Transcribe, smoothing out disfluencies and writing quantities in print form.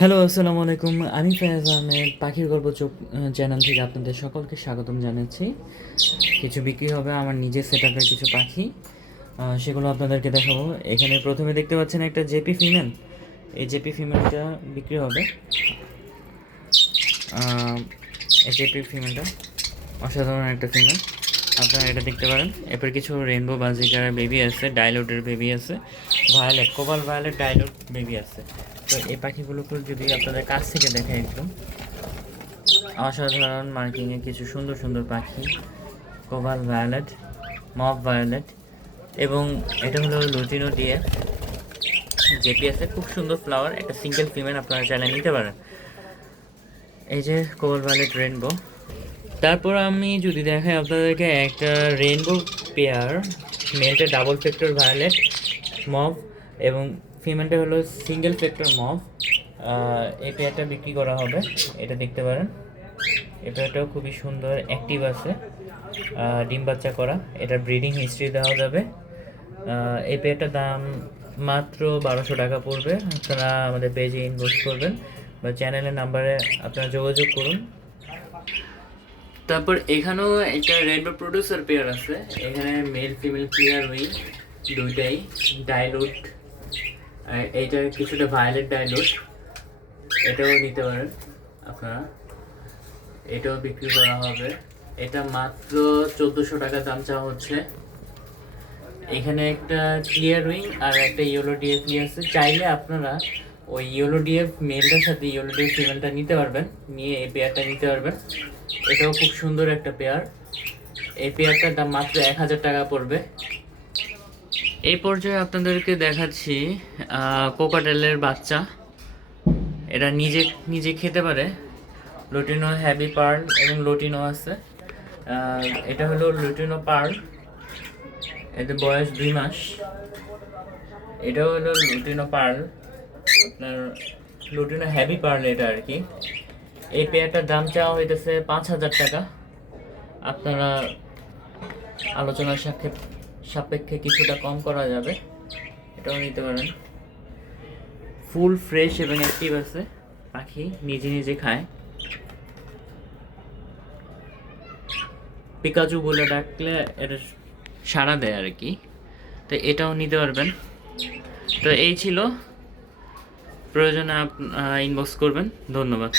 Hello, আসসালামু আলাইকুম। আমি ফয়েজ আহমেদ পাখির গল্প চোখ চ্যানেল থেকে আপনাদের সকলকে স্বাগতম জানাচ্ছি। কিছু বিক্রি হবে আমার নিজের সেটআপের কিছু পাখি, সেগুলো আপনাদেরকে দেখাবো। এখানে প্রথমে দেখতে পাচ্ছেন একটা জেপি ফিমেল। এই জেপি ফিমেলটা বিক্রি হবে। এই জেপি ফিমেলটা অসাধারণ একটা ফিমেল, আপনারা এটা দেখতে পারেন। এরপর কিছু রেনবো বাজিকার বেবি আছে, ডাইলোটের বেবি আছে, ভায়োলেট কোবাল ভায়োলেট ডাইলোট বেবি আছে। তো এই পাখিগুলোকে যদি আপনাদের কাছ থেকে দেখে একটু অসাধারণ মার্কিংয়ে কিছু সুন্দর সুন্দর পাখি, কোবাল ভায়োলেট, মভ ভায়োলেট, এবং এটা হলো লুটিনো ডিএফ জেপিএসে খুব সুন্দর ফ্লাওয়ার, একটা সিঙ্গেল ফিমেল আপনারা চাইলে নিতে পারেন। এই যে কোবাল ভায়োলেট রেনবো। তারপর আমি যদি দেখাই আপনাদেরকে একটা রেনবো পেয়ার, মেলটা ডাবল ফ্যাক্টর ভায়োলেট মভ এবং ফিমেলটা হলো সিঙ্গেল ফ্যাক্টর মভ। এই পেয়ারটা বিক্রি করা হবে, এটা দেখতে পারেন। এই পেয়ারটাও খুবই সুন্দর, অ্যাক্টিভ আছে, ডিম বাচ্চা করা। এটা ব্রিডিং হিস্ট্রি দেওয়া যাবে। এই পেয়ারটার দাম মাত্র 1200 টাকা পড়বে। আপনারা আমাদের পেজে ইনবক্স করবেন বা চ্যানেলের নাম্বারে আপনারা যোগাযোগ করুন। তারপর এখানেও একটা রেনবো প্রডিউসার পেয়ার আছে। এখানে মেল ফিমেল ক্লিয়ার উইং দুইটাই ডাইলুট, এইটা কিছুটা ভায়োলেট ডাইলুট, এটাও নিতে পারেন আপনারা। এটাও বিক্রি করা হবে। এটা মাত্র 1400 টাকা দাম চাওয়া হচ্ছে। এখানে একটা ক্লিয়ার উইং আর একটা ইয়েলো ডিএফ আছে। চাইলে আপনারা ওই ইয়েলো ডিএফ মেলটার সাথে ইয়েলো ডিএফ ফিমেলটা নিতে পারবেন, নিয়ে এই পেয়ারটা নিতে পারবেন। এটাও খুব সুন্দর একটা পেয়ার। এই পেয়ারটার দাম মাত্র 1000 টাকা পড়বে। এই পর্যায়ে আপনাদেরকে দেখাচ্ছি কোকাটেলের বাচ্চা। এটা নিজে নিজে খেতে পারে। লুটিনো হ্যাভি পার্ল এবং লুটিনো আছে। এটা হলো লুটিনো পার্ল, এতে বয়স 2 মাস। এটাও হলো লুটিনো পার্ল, আপনার লুটিনো হ্যাভি পার্ল এটা আর কি। এই পেয়ারটার দাম চাওয়া হইতেছে 5000 টাকা। আপনারা আলোচনার সাপেক্ষে কিছুটা কম করা যাবে, এটাও নিতে পারেন। ফুল ফ্রেশ এবং অ্যাক্টিভ আছে, পাখি নিজে নিজে খায়, পিকাচু বলে ডাকলে এটা সাড়া দেয় আর কি। তো এটাও নিতে পারবেন। তো এই ছিল, প্রয়োজনে ইনবক্স করবেন। ধন্যবাদ।